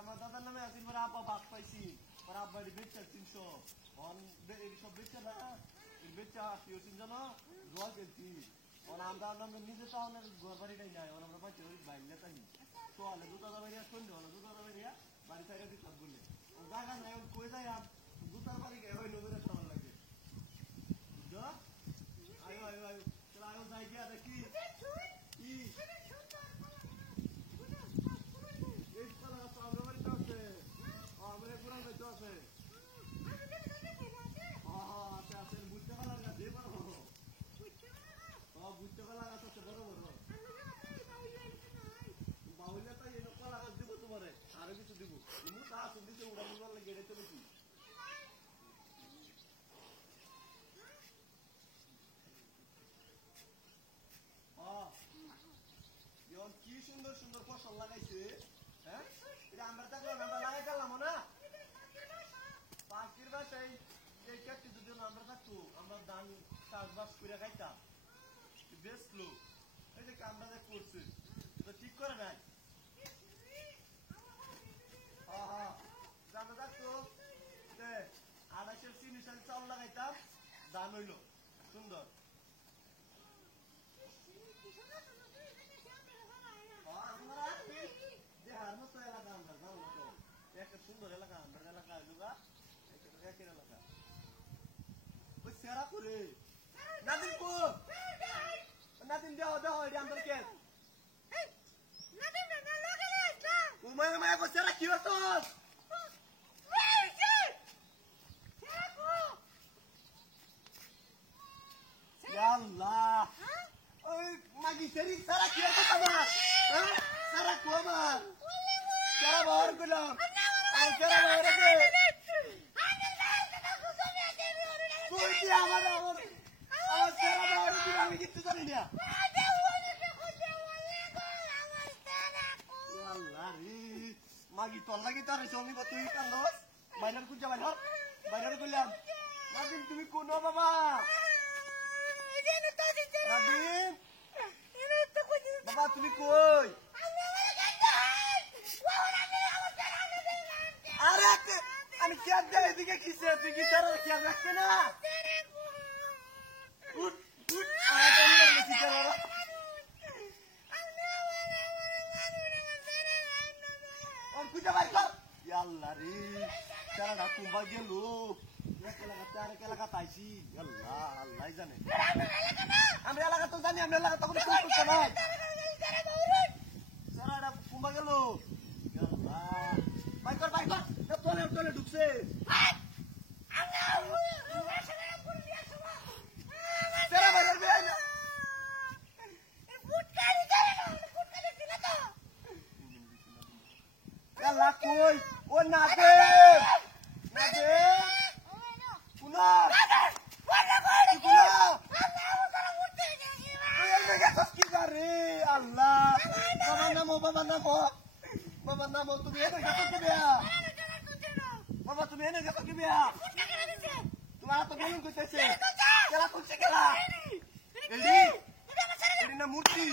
আমার দাদার নামে আছে পরে আব্বা ভাগ পাইছি পরে আব্বা বেচা 300 অন সব বেচা না বেচা আত্মীয় তিনজন জল গেছি ওর আমরা নামে নিজে তো আমাদের ঘর বাড়িটাই নাই ওর আমরা পাচ্ছি ওই বাইলে তাই তো আলে দুটো বাড়ি আর কোন হলো দুটো বাড়ি বাড়ি থেকে দিতে বলে ও জায়গা নাই ওই কই যায় আর দুটো বাড়ি গে ওই নবরে খাওয়া লাগে বুঝছো আয়ো আয়ো আয়ো চল আয়ো যাই গিয়া দেখি কি কি সুন্দর সুন্দর ফসল লাগাইছে হ্যাঁ এটা আমরা থাকলাম আমরা লাগাই গেলাম না পাখির বাসায় এই চারটি যদি আমরা থাকতো আমরা ধান চাষবাস করে খাইতাম বেসলো এই যে আমরা যে করছি তো ঠিক করে নাই আমরা থাকতো 2800 চিনি চাউল লাগাইতাম ধান হইল সুন্দর সুন্দর এলাকা আমার এলাকা একের এলাকা ওই সেরা করে নাদিম কো নাদিম দাও দাও এডি আন্দর কে নাদিম না লাগে না উমায় উমায় কো সেরা কি হতো ইয়া আল্লাহ ওই মাগি সেরি সেরা কি হতো তোমার হ্যাঁ সেরা কো আমার সেরা বাহর গুলাম সেরা বাহর দে কই দি আমার সেরা বাহর দি আমি কিচ্ছু জানি না আল্লাহ রে মাগি তোর লাগি তার জমি তুই কান্দস বাইরের কুজা বাইরের কইলাম নাদিম তুমি কোন বাবা নাদিম বাবা তুমি কই আরে আমি কি আর দেই এদিকে কিসে তুই কি তার খেয়াল রাখছ না উঠ উঠ আরে তুমি না কি করো আর কুজা ভাই কর ইয়া আল্লাহ রে তারা না কুম্বা গেল একেলা পাইছি আল্লাহ আল্লাহ জানে আমরা এলাকা তো জানি আমরা এলাকা তো কোনো করতে নাই সারা কুম্বা গেল আল্লাহ বাইকর তোলে ঢুকছে সারা বাইরে বেই না আল্লাহ কই ও নাদে কুনা আল্লাহ বাবা নাম তুমি এনে গেছো কি বেয়া বাবা তুমি এনে গেছো কি বেয়া তোমার তো বলুন কইতেছে কেলা করছে কেলা এডি না মূর্তি